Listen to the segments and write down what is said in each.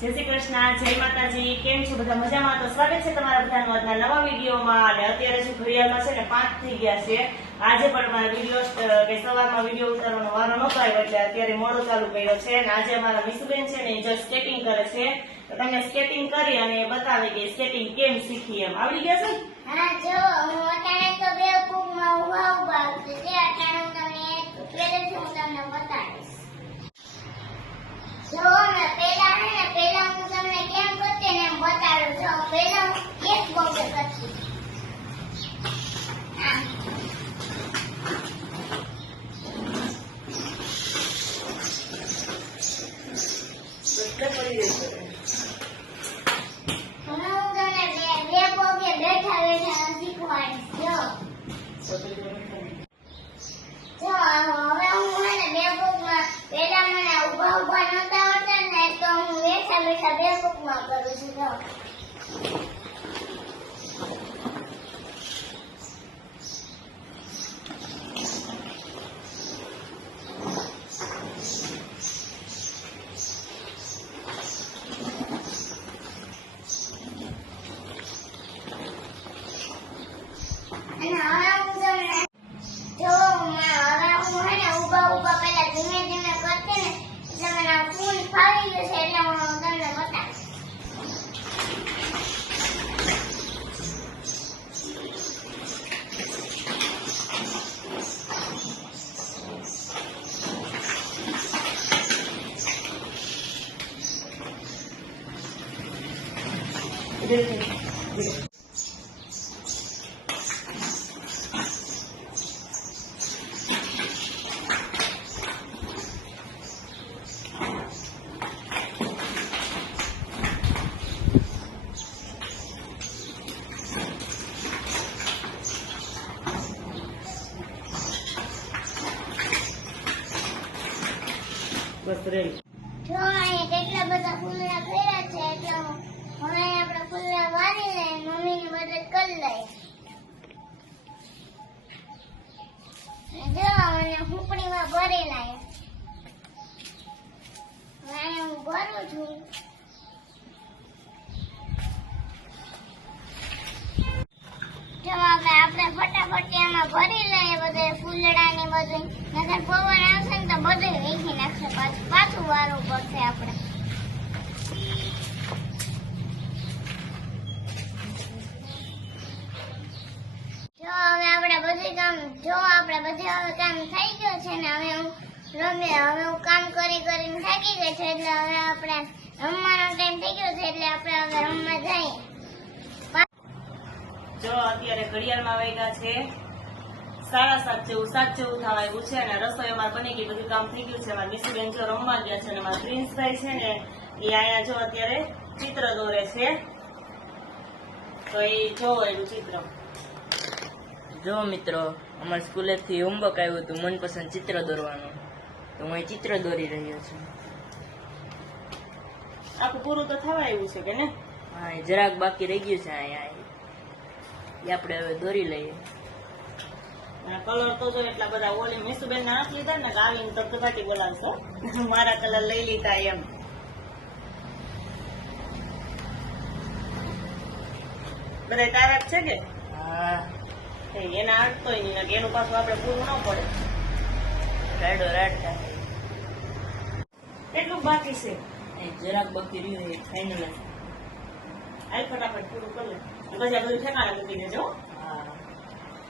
જય શ્રી કૃષ્ણ, જય માતાજી, કેમ છો બધા મજામાં? તો સ્વાગત છે તમારા બધાનું આજના નવા વિડીયોમાં. અને અત્યારે શું ઘડિયાળમાં છે ને પાંચ થઈ ગયા છે. આજે પણ મારા વીડિયો કે સવારમાં વીડિયો ઉતારવાનો વારો નહોતો આવ્યો, એટલે અત્યારે મોડો ચાલુ કર્યો છે. અને આજે અમારા મિસુબેન છે ને જે સ્કેટિંગ કરે છે. તો તમને સ્કેટિંગ કરી અને બતાવે કે સ્કેટિંગ કેમ શીખી એમ. આવડી ગયા છે? બતાવીશ જો મેં પહેલા હે ને પહેલા હું તમને કેમ કરતી ને એમ બતાડું જો પહેલા હું એક બોમ્બે કરતી આમ. એટલે પડી રહેશે. હવે હું તમને બે બે બોમ્બે બેઠા બેઠા શીખવાડીશ જો જો હવે હું હે ને બે બુકમાં પહેલા મને ઊભા ઊભા નતા આવડતા ને તો હું બેઠા બેઠા બે બુકમાં કરું છું જો અને હવે હું તમને જો હવે હું હે ને ઊભા ઊભા પહેલા ધીમે ધીમે કરતી ને એટલે મને આ ફૂલ ફાવી ગયું છે એટલે હું તમને બતાવીશ બસ રેડી જો અહીંયા કેટલા બધા ફૂલડા કર્યા છે એટલે હું હવે આપણે ફૂલડા વારી લઈએ મમ્મીની મદદ કરી લઈ જો અને હુંપડીમાં ભરેલા છે. હવે હું ભરું છું. જો આપણે ફટાફટ એમાં ભરી બધે ફૂલડા ને બધું. નકર પવન આવશે ને તો બધું વેચી નાખશે પાછું. પાછું વારવું પડશે આપણે. જો હવે આપણે બધું કામ, જો કરી થાકી ગઈ છે, એટલે હવે આપણે રમવાનો ટાઈમ થઈ ગયો છે, એટલે આપણે હવે રમવા જઈએ. વાગ્યા છે. સાડા સાત જેવું સાત જેવું થવા આવ્યું છે અને રસોઈ અમારે બની ગઈ બધું કામ થઈ ગયું છે. અમારા મિસુબેન જો રમવા ગયા છે અને અમારા પ્રિન્સભાઈ છે ને એ અહીંયા જો અત્યારે ચિત્ર દોરે છે. તો એ જોવો એનું ચિત્ર. જો મિત્રો અમારા સ્કૂલેથી હોમવર્ક આવ્યું હતું મનપસંદ ચિત્ર દોરવાનું. તો હું એ ચિત્ર દોરી રહ્યો છું. આખું પૂરું તો થવા આવ્યું છે કે ને? હા જરાક બાકી રહી ગયું છે અહીંયા. એ આપણે હવે દોરી લઈએ. અને કલર તો જો એટલા બધા ઓલી મીસુબેન ને આંખ લીધા ને આવીને ધબધબાટી બોલાવશો. મારા કલર લઈ લીધા એમ. બધા તારા છે કે? હા. એના અટતોય નહીં એનું પાછું આપણે પૂરું ન પડે. રાડો રાડતા. કેટલું બાકી છે? જરાક બાકી રહ્યું એ ફાઇનલ હાલ ફટાફટ પૂરું કરી લે. પછી આ બધું ઠેકાણે મૂકી દેજો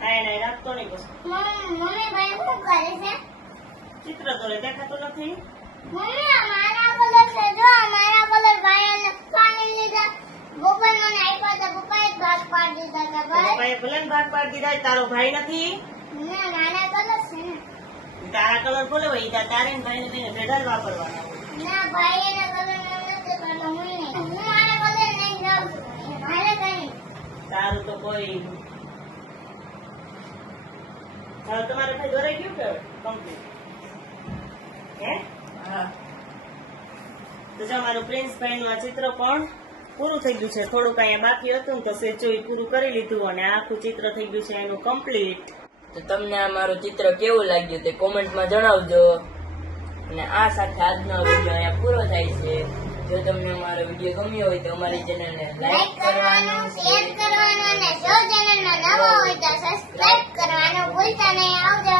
કાંઈ નહીં રાખતો નહીં પછી. મમ્મી ભાઈ શું કરે છે? ચિત્ર તો રે દેખાતું નથી. મમ્મી આ મારા કલર છે. જો આ મારા કલર ભાઈને પાણી લીધા. ગોપાલ મને આપ્યા હતા. પપ્પાએ ભાગ પાડી દીધા હતા ભાઈ. પપ્પાએ ભલે ભાગ પાડી દીધા તારો ભાઈ નથી. ના નાના કલર છે ને. તારા કલર બોલે હોય તાર તારે ને ભાઈને કહીને ભેગા જ વાપરવાના. ના ભાઈ એના કલર નથી હું નહીં હું મારા કલર નહીં જાઉં છું મારે કઈ? તારું તો કોઈ તમારે ભાઈ દોરાઈ ગયું કે કમ્પ્લીટ હે? હા. તો જો મારું પ્રિન્સ ભાઈનું આ ચિત્ર પણ પૂરું થઈ ગયું છે. થોડુંક અહીંયા બાકી હતું તો સેચો એ પૂરું કરી લીધું અને આખું ચિત્ર થઈ ગયું છે એનું કમ્પ્લીટ તો તમને આ મારું ચિત્ર કેવું લાગ્યું તે કોમેન્ટમાં જણાવજો. અને આ સાથે આજનો વીડિયો અહીંયા પૂરો થાય છે. જો તમને અમારો વીડિયો ગમ્યો હોય તો અમારી ચેનલને લાઈક કરવાનું શેર કરવાનું અને જો ચેનલમાં નવો હોય તો સબસ્ક્રાઇબ ನಾನು ಉಳಿತಾನೆ ಯಾವ್ದು